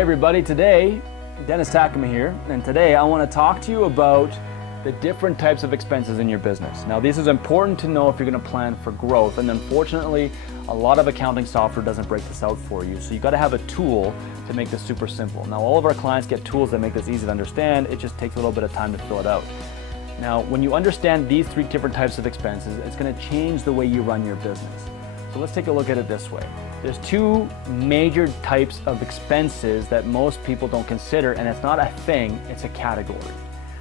Hey everybody, today, Dennis Takama here, and today I want to talk to you about the different types of expenses in your business. Now this is important to know if you're going to plan for growth, and unfortunately a lot of accounting software doesn't break this out for you, so you got to have a tool to make this super simple. Now all of our clients get tools that make this easy to understand, it just takes a little bit of time to fill it out. Now when you understand these three different types of expenses, it's going to change the way you run your business. So let's take a look at it this way. There's two major types of expenses that most people don't consider, and it's not a thing, it's a category.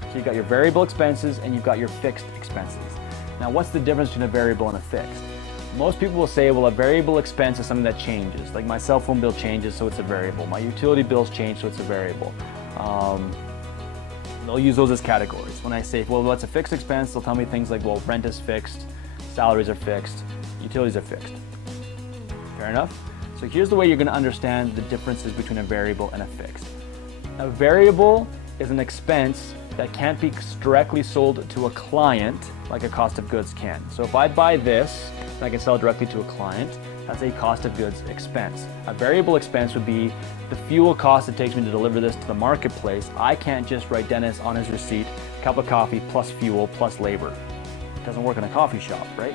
So you've got your variable expenses and you've got your fixed expenses. Now what's the difference between a variable and a fixed? Most people will say, well, a variable expense is something that changes. Like my cell phone bill changes, so it's a variable. My utility bills change, so it's a variable. They'll use those as categories. When I say, well, what's a fixed expense? They'll tell me things like, well, rent is fixed, salaries are fixed, utilities are fixed. Fair enough? So here's the way you're going to understand the differences between a variable and a fixed. A variable is an expense that can't be directly sold to a client like a cost of goods can. So if I buy this and I can sell it directly to a client, that's a cost of goods expense. A variable expense would be the fuel cost it takes me to deliver this to the marketplace. I can't just write Dennis on his receipt, cup of coffee plus fuel plus labor. It doesn't work in a coffee shop, right?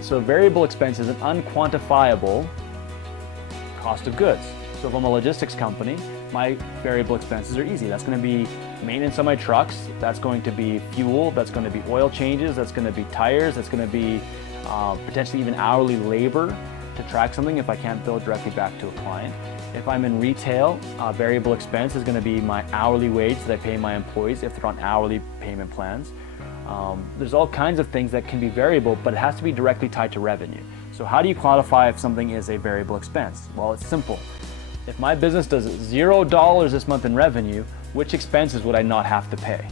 So variable expense is an unquantifiable cost of goods. So if I'm a logistics company, my variable expenses are easy. That's going to be maintenance on my trucks, that's going to be fuel, that's going to be oil changes, that's going to be tires, that's going to be potentially even hourly labor to track something if I can't bill it directly back to a client. If I'm in retail, variable expense is going to be my hourly wage that I pay my employees if they're on hourly payment plans. There's all kinds of things that can be variable, but it has to be directly tied to revenue. So how do you quantify if something is a variable expense? Well, it's simple. If my business does $0 this month in revenue, which expenses would I not have to pay?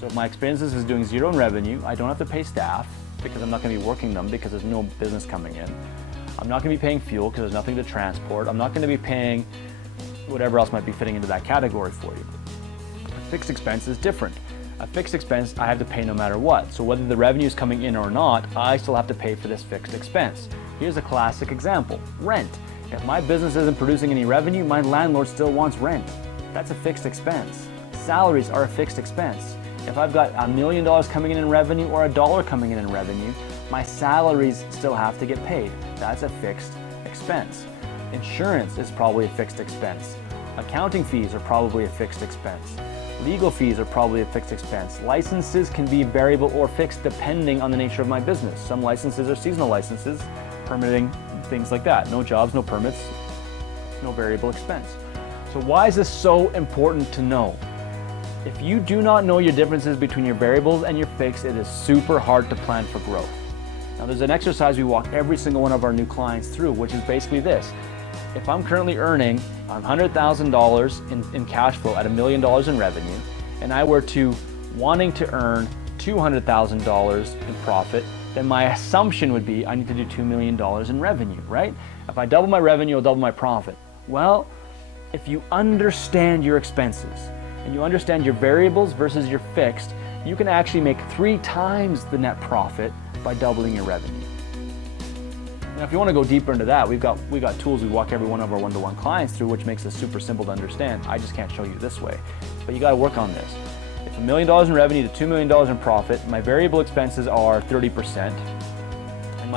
So if my expenses is doing zero in revenue, I don't have to pay staff because I'm not going to be working them because there's no business coming in. I'm not going to be paying fuel because there's nothing to transport. I'm not going to be paying whatever else might be fitting into that category for you. A fixed expense is different. A fixed expense I have to pay no matter what. So whether the revenue is coming in or not, I still have to pay for this fixed expense. Here's a classic example, rent. If my business isn't producing any revenue, my landlord still wants rent. That's a fixed expense. Salaries are a fixed expense. If I've got $1 million coming in revenue or $1 coming in revenue, my salaries still have to get paid. That's a fixed expense. Insurance is probably a fixed expense. Accounting fees are probably a fixed expense. Legal fees are probably a fixed expense. Licenses can be variable or fixed depending on the nature of my business. Some licenses are seasonal licenses, permitting, things like that. No jobs, no permits, no variable expense. So why is this so important to know? If you do not know your differences between your variables and your fixed, it is super hard to plan for growth. Now there's an exercise we walk every single one of our new clients through, which is basically this. If I'm currently earning $100,000 in cash flow at $1 million in revenue, and I were to wanting to earn $200,000 in profit, then my assumption would be I need to do $2 million in revenue, right? If I double my revenue, I'll double my profit. Well, if you understand your expenses and you understand your variables versus your fixed, you can actually make 3 times the net profit by doubling your revenue. Now, if you want to go deeper into that, we got tools we walk every one of our one-to-one clients through, which makes this super simple to understand. I just can't show you this way, but you got to work on this. If $1 million in revenue to $2 million in profit, my variable expenses are 30%, and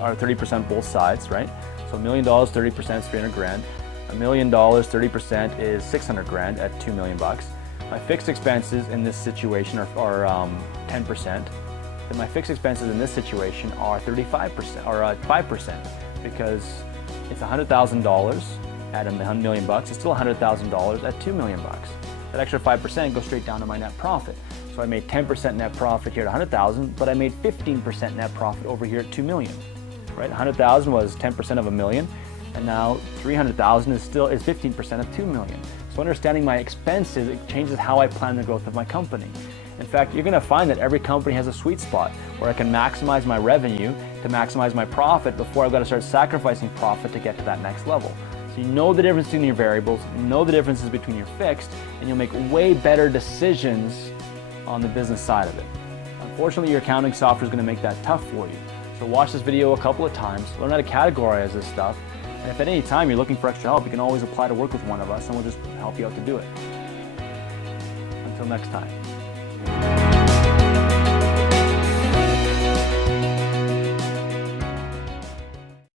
are 30% both sides, right? So $1 million, 30% is 300 grand. $1 million, 30% is 600 grand at 2 million bucks. My fixed expenses in this situation are 10%. Then my fixed expenses in this situation are 35% or 5% because it's $100,000 at $1 million bucks. It's still $100,000 at 2 million bucks. That extra 5% goes straight down to my net profit. So I made 10% net profit here at 100,000, but I made 15% net profit over here at 2 million. Right? 100,000 was 10% of $1 million, and now 300,000 is 15% of 2 million. So understanding my expenses, it changes how I plan the growth of my company. In fact, you're going to find that every company has a sweet spot where I can maximize my revenue to maximize my profit before I've got to start sacrificing profit to get to that next level. So you know the difference between your variables, you know the differences between your fixed, and you'll make way better decisions on the business side of it. Unfortunately, your accounting software is going to make that tough for you. So watch this video a couple of times, learn how to categorize this stuff, And if at any time you're looking for extra help, you can always apply to work with one of us and we'll just help you out to do it. Until next time.